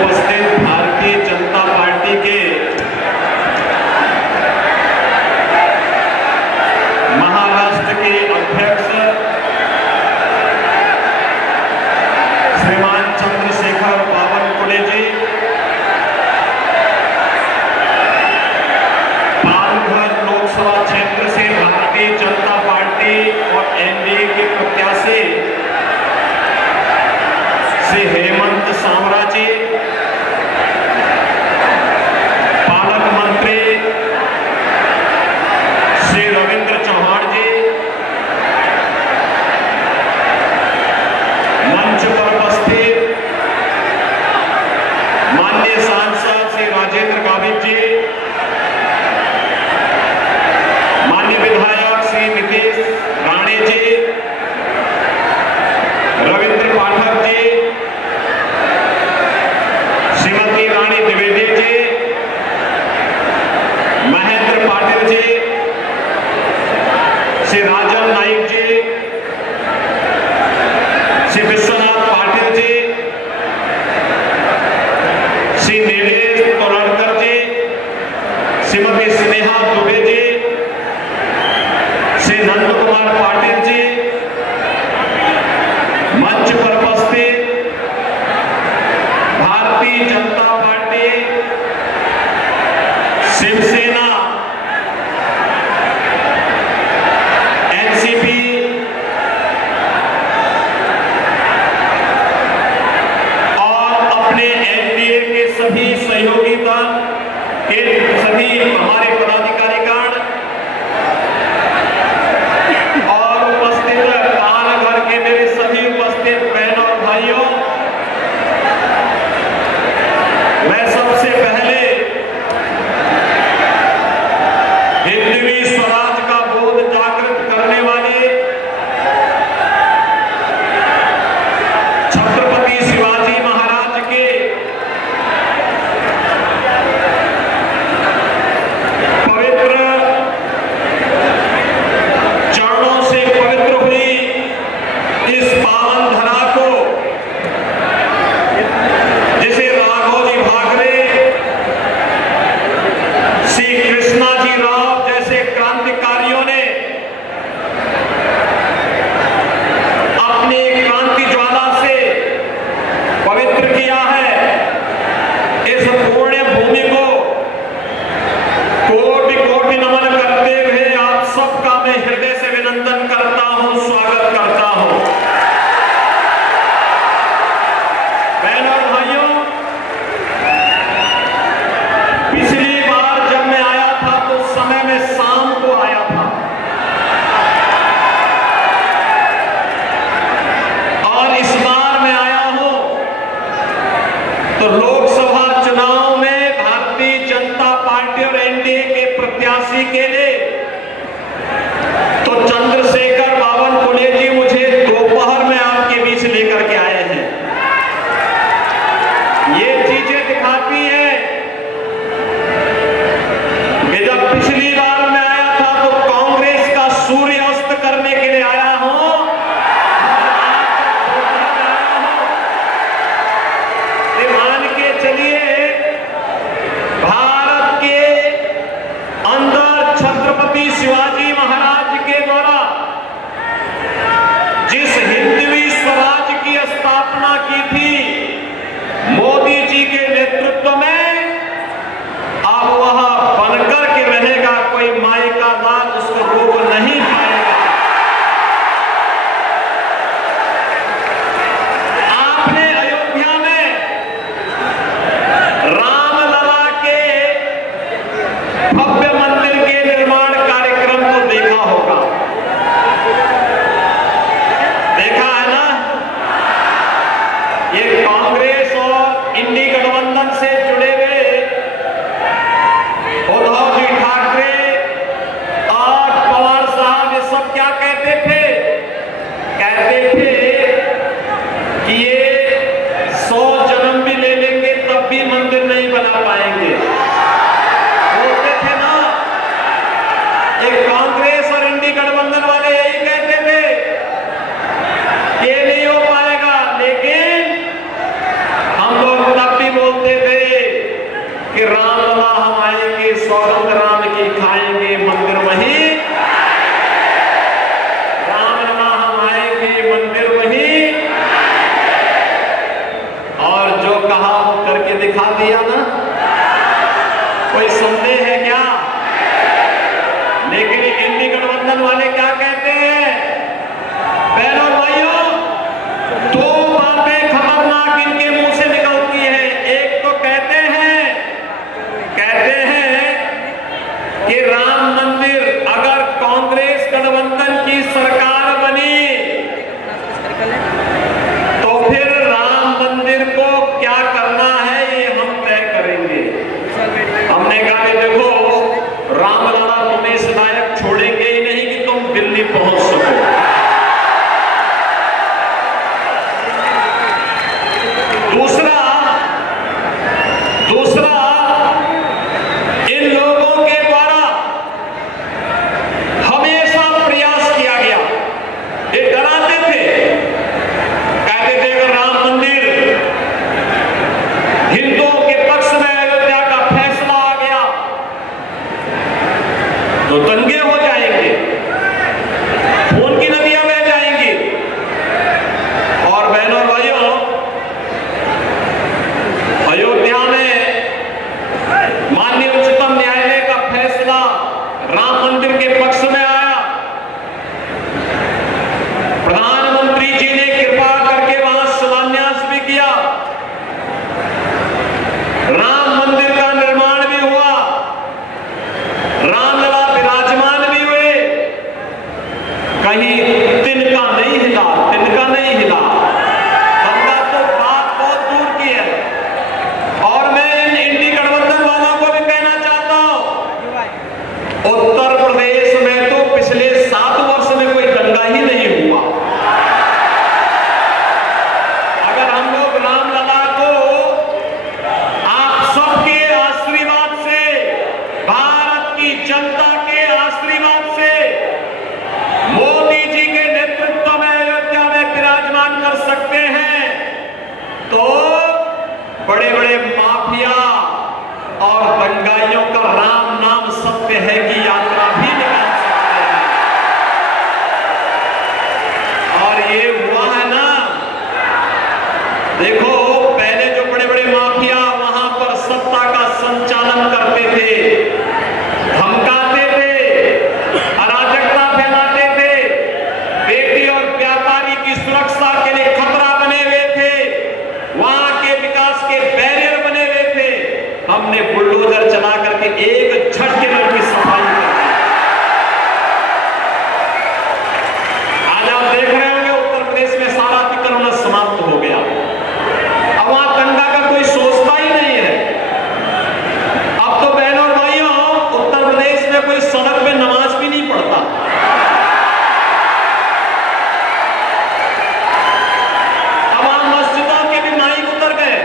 उपस्थित भारतीय जनता पार्टी के महाराष्ट्र के अध्यक्ष श्रीमान चंद्रशेखर बावनकुळे जी, पालघर लोकसभा क्षेत्र से भारतीय जनता पार्टी और एनडीए के प्रत्याशी श्री हेमंत सांवरा जी, पालक मंत्री श्री रविंद्र चौहान जी, मंच पर उपस्थित माननीय सांसद श्री राजेंद्र गावित जी, माननीय विधायक श्री नीतीश राणे जी, रविंद्र पाठक जी, श्रीमती रानी द्विवेदी जी, महेंद्र पाटिल जी, श्री राजन नाइक जी, श्री विश्वनाथ पाटिल जी, श्री नीलेश तोरड़कर जी, श्रीमती स्नेहा दुबे जी, श्री नंद कुमार पाटिल जी, मंच पर उपस्थित भारतीय जनता पार्टी, शिवसेना, एनसीपी, और अपने एनडीए के सभी सहयोगी दल के सभी हमारे पदाधिकारीगण और उपस्थित पालघर के मेरे सभी उपस्थित बहनों और भाइयों, मैं सबसे पहले हिंदवी स्वराज का बोध जागृत करने वाले छत्रपति शिवाजी महाराज के पवित्र चरणों से पवित्र हुई इस पावन धरा को, जिसे राघोजी भागरे, श्री कृष्णाजी राव जैसे क्रांतिकारियों ने अपनी क्रांति ज्वाला से पवित्र किया है, इस पुण्य भूमि को कोटि कोटि नमन करते हुए आप सबका मैं हृदय से अभिनंदन करता हूं, स्वागत करता हूं। बहनों और भाइयों, पिछली बार जब मैं आया था तो उस समय में शाम को आया था, और इस बार मैं आया हूं तो लोकसभा चुनाव में भारतीय जनता पार्टी और एनडीए के प्रत्याशी के लिए तो चंद्रशेखर बावनकुळे जी मुझे दोपहर में आपके बीच लेकर के आए हैं। ये चीजें दिखाती हैं कि जब पिछली बार मैं आया था तो कांग्रेस का सूर्यास्त करने के लिए आया हूं, मान के चलिए भारत के अंदर छत्रपति शिवाजी महाराज के द्वारा जिस हिंदवी स्वराज की स्थापना की थी मोदी जी के नेतृत्व में, अब वह बनकर के रहेगा, कोई माई का लाल उसको रोक नहीं पाएगा। आपने अयोध्या में रामलला के भव्य मंदिर के निर्माण कार्यक्रम को देखा होगा, देखा है ना? ये कांग्रेस और इंडी गठबंधन से जुड़े हुए उद्धव जी ठाकरे और पवार साहब ये सब क्या कहते थे? कहते थे कि ये 100 जन्म भी ले लेंगे तब भी मंदिर नहीं बना पाएंगे, बोलते थे ना। एक कांग्रेस और इंडी गठबंधन वाले यही कहते थे कि ये नहीं हो पाएगा, लेकिन हम लोग तब भी बोलते कि रामलला हम आएंगे, सौगंध राम की खाएंगे, मंदिर वहीं, रामलला हम आएंगे, मंदिर वहीं। और जो कहा वो करके दिखा दिया ना, कोई संदेह है क्या? लेकिन इंडी गठबंधन वाले क्या कहते हैं? बहनों भाइयों, दो बातें खतरनाक इनके मुंह से निकलती है। एक तो कहते हैं कि राम मंदिर अगर कांग्रेस गठबंधन की सरकार बनी तो फिर राम मंदिर को क्या करना है ये हम तय करेंगे। हमने कहा कि देखो, रामलला तुम्हें इस लायक छोड़ेंगे ही नहीं कि तुम दिल्ली पहुंच सको। दूसरा इन लोगों के द्वारा हमेशा प्रयास किया गया, ये डराते थे, कहते थे अगर राम मंदिर हिंदुओं के पक्ष में अयोध्या का फैसला आ गया तो दंगे हो जाएंगे, खून की नदियां बह जाएंगी। और बहनों भाइयों, अयोध्या में माननीय उच्चतम न्यायालय का फैसला राम मंदिर के पक्ष में आया। प्रधानमंत्री जी ने कृपा करके वहां शिलान्यास भी किया, राम मंदिर का निर्माण भी हुआ, रामलला विराजमान भी हुए। कहीं तिनका नहीं हिला, तिनका नहीं हिला। बंदा तो बात बहुत दूर की है। और मैं इन इंडी गठबंधन वालों को भी कहना चाहता हूं, उत्तर प्रदेश में तो पिछले 7 वर्ष में कोई दंगा ही नहीं हुआ। अगर हम लोग रामलला को आप सबके आशीर्वाद से, भारत की जनता के आशीर्वाद से, मोदी जी के नेतृत्व में अयोध्या में विराजमान कर सकते हैं तो बड़े बड़े माफिया और दंगाइयों का राम नाम सत्य है की यात्रा भी निकाल सकते हैं। और ये हुआ है ना, देखो पहले जो बड़े बड़े माफिया वहां पर सत्ता का संचालन करते थे, धमकाते थे, अराजकता फैलाते थे, बेटी और व्यापारी की सुरक्षा के लिए खतरा बने हुए थे, वहां के विकास के बैरियर बने हुए थे, हमने बुलडोजर चला करके एक झटके में उनकी सफाई कर दी। आज आप देख रहे होंगे उत्तर प्रदेश में सारा अतिक्रमण समाप्त हो गया। अब वहां दंगा का कोई सोचता ही नहीं है। अब तो बहनों और भाइयों, उत्तर प्रदेश में कोई सड़क पे नमाज भी नहीं पढ़ता। अब वहां मस्जिदों के भी माइक उतर गए।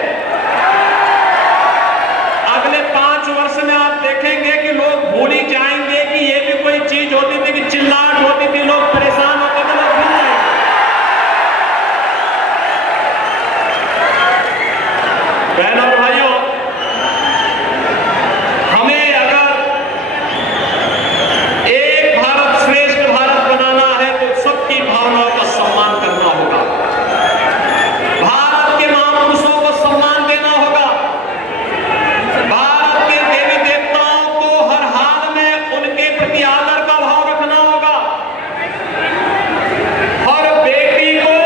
अगले 5 वर्ष में आप देखेंगे कि लोग भूल ही जाएंगे कि ये भी कोई चीज होती थी, कि चिल्लाहट होती थी, लोग परेशान होते थे, लोग भूल जाएंगे। बहनों और भाइयों, हमें अगर एक भारत श्रेष्ठ भारत बनाना है तो सबकी भावनाओं का सम्मान करना होगा, भारत के महापुरुषों को सम्मान देना होगा, भारत के देवी देवताओं को हर हाल में उनके प्रति आदर का भाव रखना होगा, हर बेटी को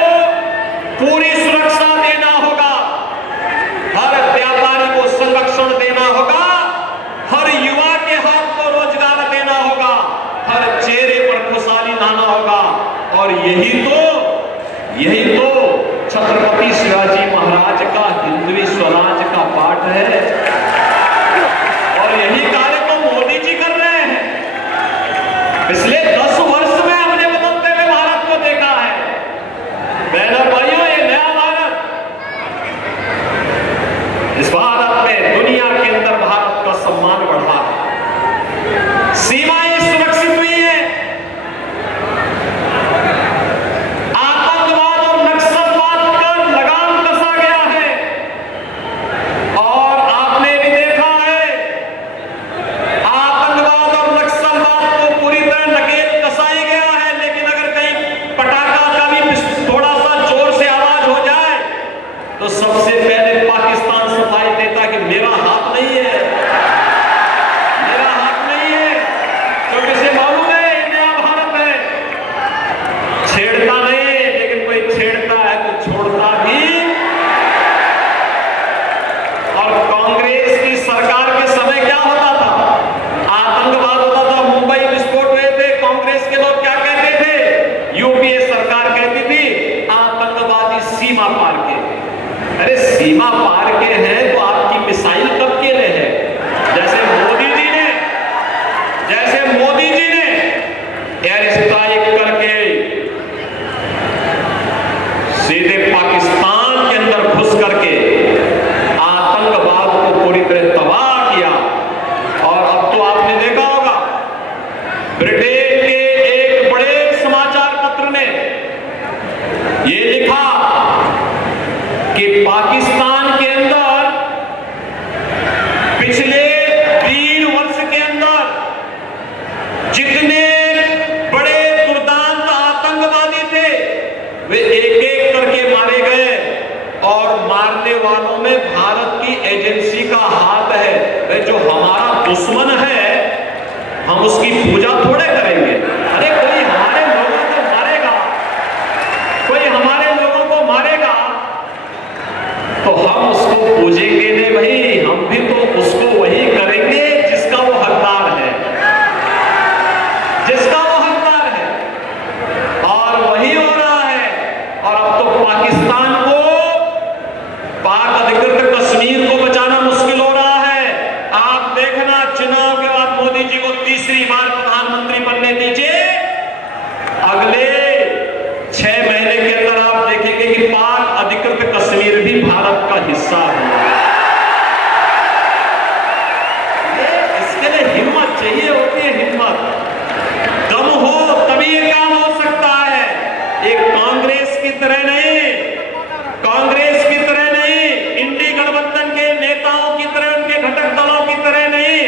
पूरी सुरक्षा देना होगा, हर व्यापारी को संरक्षण देना होगा, हर युवा के हाथ को रोजगार देना होगा, हर चेहरे पर खुशहाली लाना होगा। और यही तो छत्रपति शिवाजी महाराज का हिंदवी स्वराज का पाठ है। और यही कार्य तो मोदी जी कर रहे हैं। पिछले 10 वर्ष में हमने बदलते हुए भारत को देखा है। बहनों भाइयों, ये नया भारत, इस भारत में दुनिया के अंदर भारत का सम्मान बढ़ा है, सीमाएं सुरक्षित हुई है। सीमा पार के हैं तो आपकी मिसाइल कब के लिए है? जैसे मोदी जी ने एयर स्ट्राइक करके सीधे पाकिस्तान के अंदर घुस करके आतंकवाद को पूरी तरह तबाह किया। और अब तो आपने देखा होगा ब्रिटेन के एक बड़े समाचार पत्र ने यह लिखा कि पाकिस्तान के अंदर पिछले 3 वर्ष के अंदर जितने बड़े दुर्दांत आतंकवादी थे वे एक एक करके मारे गए। और मारने वालों में भारत की एजेंसी का हाथ है। वे जो हमारा दुश्मन है हम उसकी पूजा थोड़े करेंगे। अरे कोई हमारे लोगों को मारेगा, कोई हमारे लोगों को मारेगा तो हम उसको पूजेंगे नहीं भाई, हम भी तो उसको वही करेंगे जिसका वो हकदार है, जिसका वो हकदार है। और वही हो रहा है। और अब तो पाकिस्तान को, पाक अधिकृत कश्मीर को बचाना मुश्किल हो रहा है। आप देखना चुनाव के बाद मोदी जी को तीसरी बार प्रधानमंत्री बनने दीजिए, अगले 6 महीने के अंदर आप देखेंगे कि पाक अधिकृत कश्मीर भी भारत का हिस्सा है। इसके लिए हिम्मत चाहिए होती है, हिम्मत, दम हो तभी ये काम हो सकता है। एक कांग्रेस की तरह नहीं, कांग्रेस की तरह नहीं, इंडी गठबंधन के नेताओं की तरह, उनके घटक दलों की तरह नहीं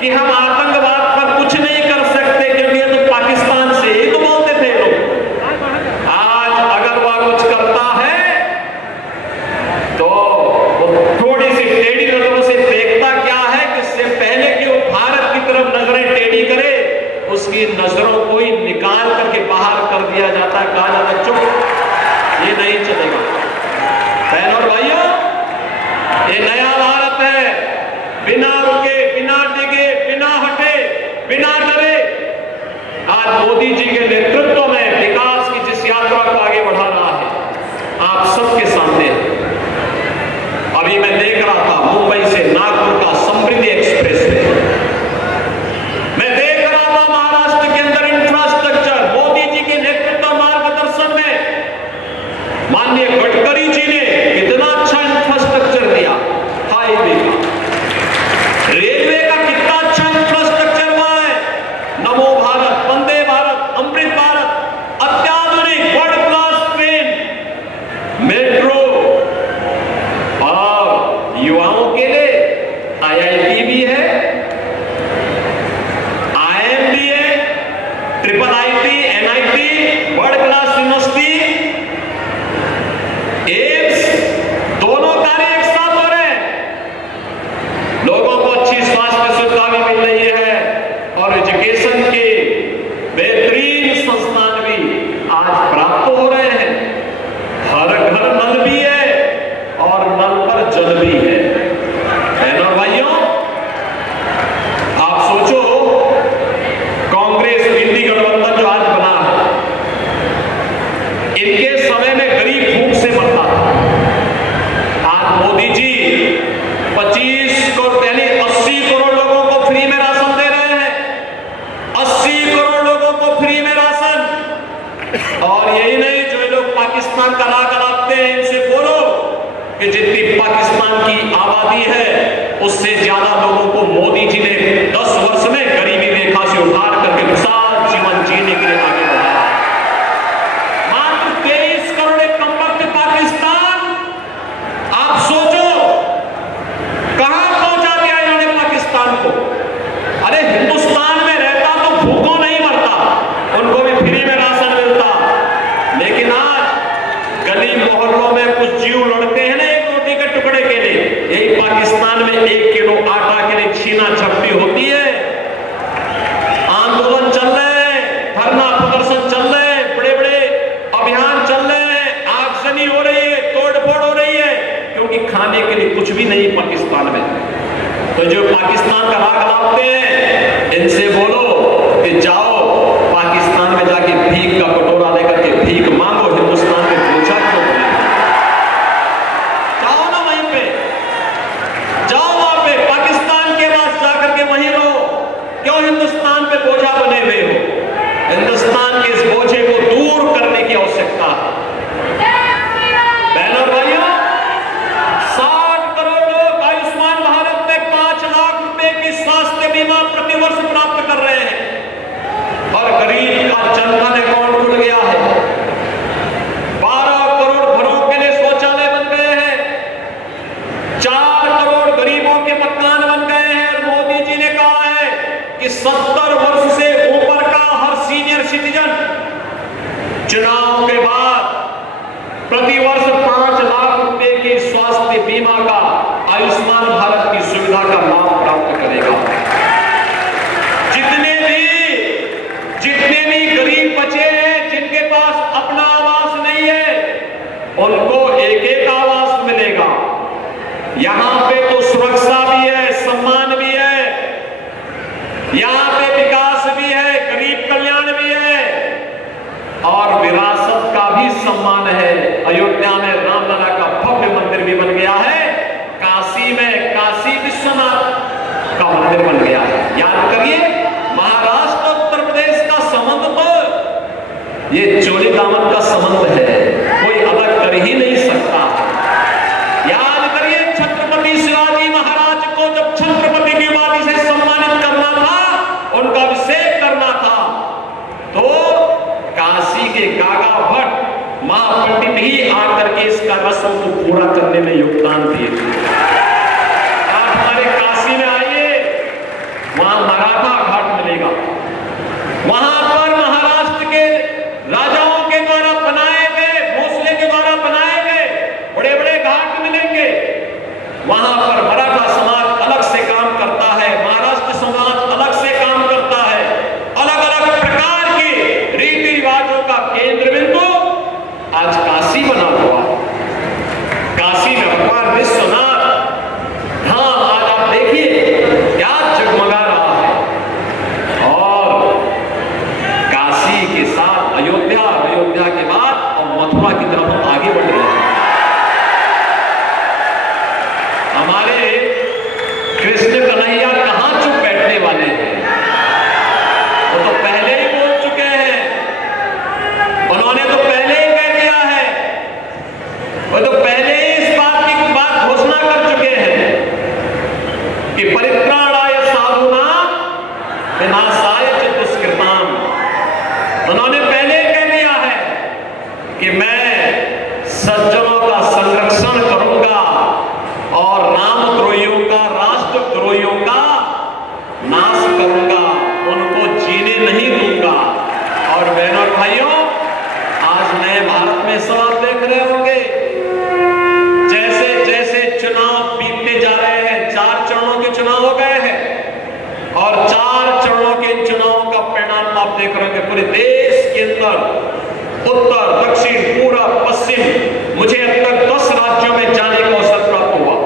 कि हम आतंकवाद पर कुछ नहीं कर सकते क्योंकि ये तो पाकिस्तान से ही तो बोलते थे लोग। आज अगर वह कुछ करता है तो वो थोड़ी सी टेढ़ी नजरों से देखता क्या है कि इससे पहले कि वो भारत की तरफ नजरें टेढ़ी करे उसकी नजरों को ही निकाल करके बाहर कर दिया जाता है। कहा जाता चुप, ये नहीं चलेगा। बहनों और भाइयों, ये नया भारत है, बिना रुके, बिना डिगे, बिना हटे, बिना डरे आज मोदी जी के नेतृत्व में विकास की जिस यात्रा को आगे बढ़ा रहा है आप सबके सामने। अभी मैं देख रहा था मुंबई से नागपुर का समृद्धि एक्सप्रेस में, मैं देख रहा था महाराष्ट्र के अंदर इंफ्रास्ट्रक्चर मोदी जी के नेतृत्व मार्गदर्शन में माननीय गडकरी जी ने कितना अच्छा इंफ्रास्ट्रक्चर दिया। हाईवे का, रेलवे का कितना अच्छा इंफ्रास्ट्रक्चर हुआ है। नमो भारत, वंदे भारत, अमृत भारत, अत्याधुनिक वर्ल्ड क्लास ट्रेन, मेट्रो, और युवाओं के लिए IIT भी है, IIM भी है, IIIT, NIT, world class university, AIIMS, दोनों कार्य एक साथ हो रहे हैं। लोगों को अच्छी स्वास्थ्य सुविधा भी मिल रही है और एजुकेशन के बेहतरीन संस्थान भी आज प्राप्त हो रहे हैं। हर घर नल भी है और नल पर जल भी है। बहनों भाइयों, आप सोचो कांग्रेस इंडी गठबंधन जो आज बना है, इनके समय में गरीब भूख से मरता था। आज मोदी जी 25 करोड़ यानी 80 करोड़ लोगों को फ्री में राशन दे रहे हैं, 80 करोड़ लोगों को फ्री में राशन। और यही नहीं, जो लोग पाकिस्तान का राग लगाते हैं इनसे बोलो कि जितनी पाकिस्तान की आबादी है उससे ज्यादा लोगों को मोदी जी ने 10 वर्ष में गरीबी रेखा से उठार करके खुशहाल जीवन जीने के लिए आगे बढ़ाया। मात्र 23 करोड़ एक कमबख्त पाकिस्तान, आप सोचो कहां पहुंचा दिया इन्होंने पाकिस्तान को। अरे हिंदुस्तान में रहता तो भूखों नहीं मरता, उनको भी फ्री में राशन मिलता। लेकिन आज गली मोहल्लों में कुछ जीव लड़ते हैं ना एक रोटी के टुकड़े के लिए, यही पाकिस्तान में 1 किलो आटा के लिए छीना झपटी होती है। आंदोलन चल रहे हैं, धरना प्रदर्शन चल रहे हैं, बड़े बड़े अभियान चल रहे हैं, आगजनी हो रही है, तोड़फोड़ हो रही है, क्योंकि खाने के लिए कुछ भी नहीं पाकिस्तान में। तो जो पाकिस्तान का राग लाते हैं इनसे बोलो कि जाओ पाकिस्तान में जाके भीख का कटोरा लेकर के भीख मांगो, हिंदुस्तान में पूछा क्यों? जाओ ना हिंदुस्तान पे बोझा बने हुए हो, हिंदुस्तान के इस बोझे को दूर करने की आवश्यकता है। बहनों और भाइयों, 60 करोड़ लोग आयुष्मान भारत में 5 लाख रुपए की स्वास्थ्य बीमा प्रतिवर्ष प्राप्त कर रहे हैं और गरीब का जनधन अकाउंट खुल गया है। 12 करोड़ घरों के लिए शौचालय बन गए हैं, 4 करोड़ गरीबों के मकान बन गए हैं। और मोदी जी ने कहा है कि 70 वर्ष से ऊपर का हर सीनियर सिटीजन चुनाव के बाद प्रतिवर्ष 5 लाख रुपए के स्वास्थ्य बीमा का, आयुष्मान भारत की सुविधा का लाभ प्राप्त करेगा। जितने भी गरीब बचे हैं, जिनके पास अपना आवास नहीं है, उनको एक एक आवास मिलेगा। यहां पे तो सुरक्षा भी है, सम्मान भी है, यहां पे विकास भी है, गरीब कल्याण भी है और विरासत का भी सम्मान है। अयोध्या में रामलला का भव्य मंदिर भी बन गया है, काशी में काशी विश्वनाथ का मंदिर बन गया है। याद करिए, महाराष्ट्र उत्तर प्रदेश का संबंध तो ये चोली दामन का संबंध है, कोई अलग कर ही नहीं सकता। याद करिए, छत्रपति शिवाजी महाराज को जब छत्रपति की उपाधि से सम्मानित करना था, उनका अभिषेक करना था, तो काशी के गागा भट्ट महापंडित ही आकर के इसका रस्म को पूरा करने में योगदान दिए। आप हमारे काशी में आइए, वहां मराठा घाट मिलेगा, वहां पर महाराष्ट्र के राजाओं के द्वारा बनाए गए, भोसले के द्वारा बनाए गए बड़े बड़े घाट मिलेंगे। वहां पर मराठा समाज अलग से काम करता है, महाराष्ट्र समाज अलग से काम करता है। अलग अलग प्रकार के रीति रिवाजों का केंद्र बिंदु आज काशी बना हुआ। काशी में भगवान विश्वनाथ धाम आज आप देखिए क्या जगमगा रहा है। और काशी के साथ अयोध्या, अयोध्या के बाद और मथुरा की तरफ हम आगे बढ़ रहे हैं। हमारे कृष्ण कन्हैया कहां चुप बैठने वाले हैं, वो तो पहले ही बोल चुके हैं, उन्होंने तो पहले ही कह दिया है, वो तो पहले ही इस बात की घोषणा कर चुके हैं कि परित्राणाय साधूनां विनाशाय च दुष्कृताम्। उन्होंने पहले कह दिया है कि मैं सज्जनों का संरक्षण करूंगा और रामद्रोहियों का, राष्ट्रद्रोहियों का नाश करूंगा, उनको जीने नहीं दूंगा। और बहनों और भाइयों, आज नए भारत में सब आप देख रहे होंगे, जैसे जैसे चुनाव बीतते जा रहे हैं, 4 चरणों के चुनाव हो गए हैं और 4 चरणों के चुनाव का परिणाम आप देख रहे होंगे पूरे देश के अंदर, उत्तर, दक्षिण, पूर्व, पश्चिम। मुझे अब तक 10 राज्यों में जाने का अवसर प्राप्त हुआ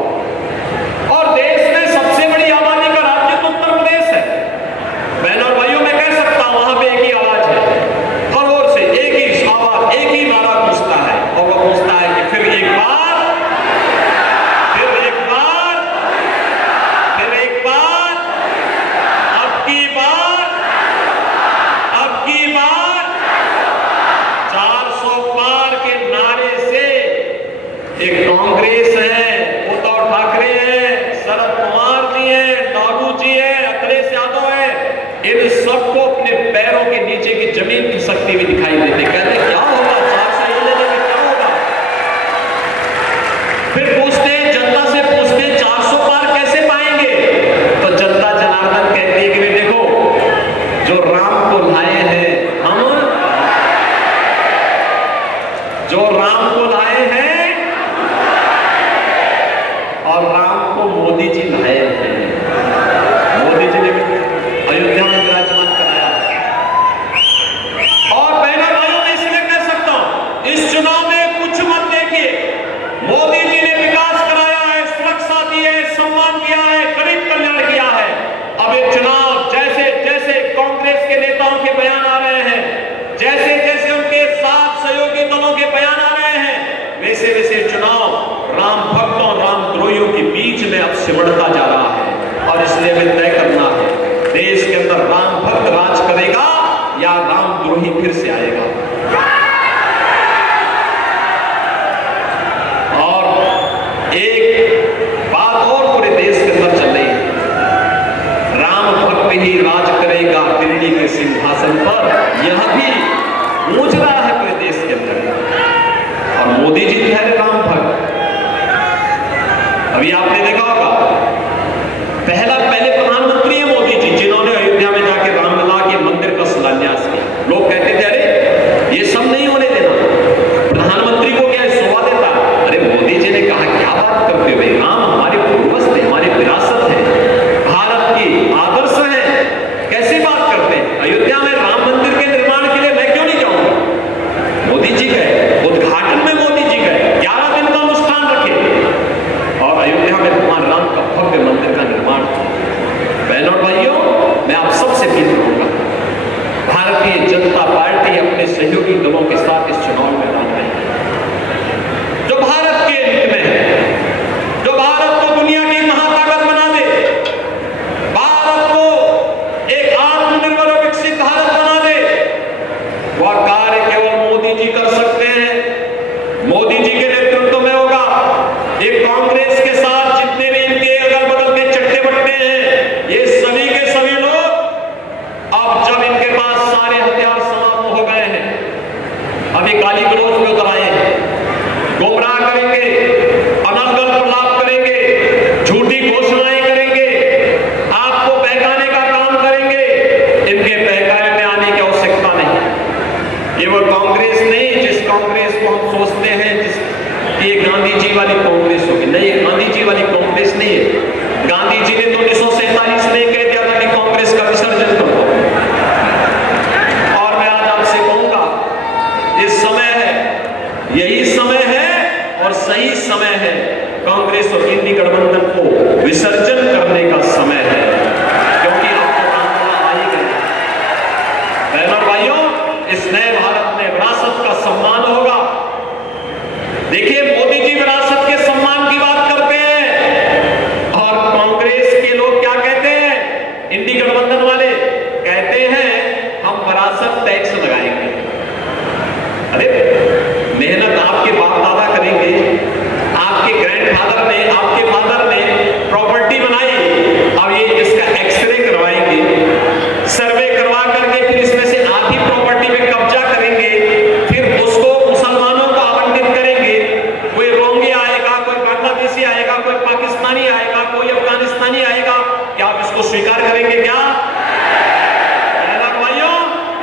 और देश में सबसे बड़ी आबादी का राज्य तो उत्तर प्रदेश है। बहनों और भाइयों, मैं कह सकता हूं वहां पे एक ही आवाज है, हर ओर से एक ही आवाज, एक ही नारा पूछता है और वो पूछता है कि फिर एक बार, फिर एक बार, फिर एक बार, अब की बार, अब की बार। 400 पार के नारे से एक कांग्रेस है, उद्धव ठाकरे हैं, शरद कुमार जी हैं, नायडू जी हैं, अखिलेश यादव है, इन सबको अपने पैरों के नीचे की जमीन खिसकती हुई दिखाई देती। कहते क्या होगा, 400 ये लेने में क्या होगा। फिर पूछते हैं, जनता से पूछते हैं 400 पार कैसे पाएंगे, तो जनता जनार्दन कहती है कि देखो, जो राम को लाए हैं हम, जो राम को लाए हैं और राम को मोदी जी लाए हैं। मोदी जी ने अयोध्या में विराजमान कराया। और बहनों भाइयों, मैं इसलिए कह सकता हूं, इस चुनाव में कुछ मत देखिए, मोदी जी ने विकास कराया है, सुरक्षा दी है, सम्मान किया है, गरीब कल्याण किया है। अब ये चुनाव जैसे जैसे कांग्रेस के नेताओं के बयान आ रहे हैं, जैसे जैसे उनके साथ सहयोगी दलों के बयान आ रहे हैं, वैसे वैसे चुनाव राम भक्तों, राम द्रोहियों के बीच में अब सिमटता जा रहा है। और इसलिए हमें तय करना है, देश के अंदर राम भक्त राज करेगा या रामद्रोही फिर से आएगा। और एक बात और पूरे देश के अंदर चल रही है, राम भक्त ही राज करेगा दिल्ली के सिंहासन पर, यह भी गूंज रहा है पूरे देश के अंदर। और मोदी जी कह रहे राम भक्त। अभी आपने देखा होगा पहले प्रधानमंत्री है मोदी जी, जिन्होंने अयोध्या में जाके रामलला के मंदिर का शिलान्यास किया। लोग कहते थे अरे ये सब नहीं होने देना, प्रधानमंत्री को क्या शोभा देता। अरे मोदी जी ने कहा क्या बात करते हुए, राम हमारे पूर्वज थे, हमारी विरासत है, भारत की आदर्श है, कैसी बात करते हैं। अयोध्या में राम मंदिर के निर्माण के लिए मैं क्यों नहीं जाऊंगा। मोदी जी गए, उद्घाटन में मोदी जी गए, 11 दिन का अनुष्ठान रखे और अयोध्या में भगवान राम का भव्य मंदिर का निर्माण। बहनों और भाइयों, मैं आप सबसे अपील करूंगा, भारतीय जनता पार्टी अपने सहयोगी दलों के साथ इस चुनाव में लड़ रही है। जो भारत के हित में है, जो भारत को दुनिया की महाताकत बना दे, भारत को एक आत्मनिर्भर और विकसित भारत बना दे, वह कार्य केवल मोदी जी कर सकते हैं। मोदी जी के नेतृत्व में होगा। एक कांग्रेस के साथ जितने भी इनके अगल बगल के चट्टे बट्टे हैं, ये सभी के सभी लोग अब जब इनके पास सारे हथियार समाप्त हो गए हैं, अभी गाली गलौज में उतर आए हैं, गुमराह करेंगे, अनर्गल प्रलाप करेंगे, झूठी घोषणाएं करेंगे, आपको बहकाने का काम करेंगे। इनके बहकाने में आने की आवश्यकता नहीं। ये वो कांग्रेस नहीं जिस कांग्रेस को हम सोचते हैं ये गांधी जी वाली कांग्रेस होगी। नहीं, गांधी जी वाली कांग्रेस नहीं है। गांधी जी ने तो 1947 में कह दिया था कि कांग्रेस का विसर्जन कर दो। और मैं आज आपसे कहूंगा, इस समय है, यही समय है और सही समय है, कांग्रेस और इंडी गठबंधन को विसर्जन करने का समय है, क्योंकि अब तो रामलला आ ही गए। बहनों और भाइयों, इस नए भारत में विरासत का सम्मान होगा। देखिए, मोदी जी विरासत के सम्मान की बात करते हैं और कांग्रेस के लोग क्या कहते हैं, इंडी गठबंधन वाले कहते हैं हम विरासत टैक्स लगाएंगे। अरे मेहनत आपके बाप दादा करेंगे, आपके ग्रैंडफादर ने, आपके फादर ने प्रॉपर्टी बनाई, अब ये इसका एक्सरे करवाएंगे, सर्वे करवा करके फिर इसमें से आधी प्रॉपर्टी में कब्जा करेंगे, फिर उसको मुसलमानों को आवंटित करेंगे। कोई रोंगे आएगा, कोई बांग्लादेशी आएगा, कोई पाकिस्तानी आएगा, कोई अफगानिस्तानी आएगा, क्या आप इसको स्वीकार करेंगे क्या? भाइयों,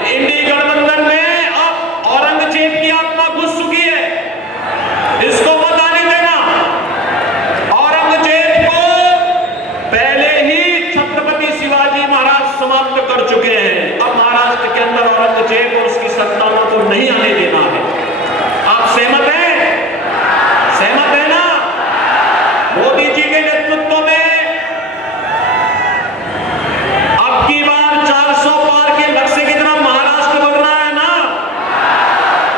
इंडी गठबंधन में अब औरंगजेब की आत्मा घुस चुकी है, इसको मत आने देना। औरंगजेब को पहले ही छत्रपति शिवाजी महाराज समाप्त कर चुके हैं। अब महाराष्ट्र के अंदर औरंगजेब और उसकी संतानों को नहीं आने देना है। आप सहमत हैं? सहमत है ना? मोदी जी के नेतृत्व में अब की बार 400 पार के लक्ष्य की तरफ महाराष्ट्र बढ़ रहा है ना?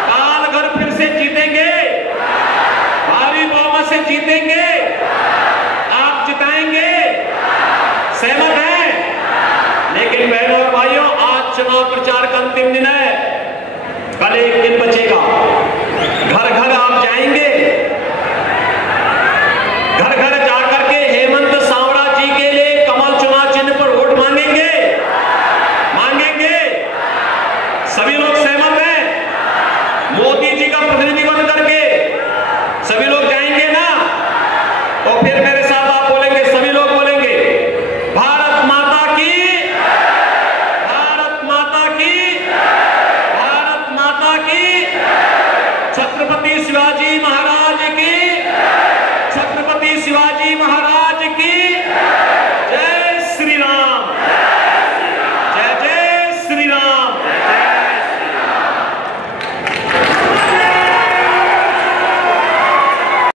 पालघर फिर से जीतेंगे, भारी बहुमत से जीतेंगे, आप जिताएंगे। सहमत हैं? लेकिन बहनों और भाइयों, आज चुनाव प्रचार का अंतिम दिन है, कल एक दिन बचेगा। घर घर आप जाएंगे, घर घर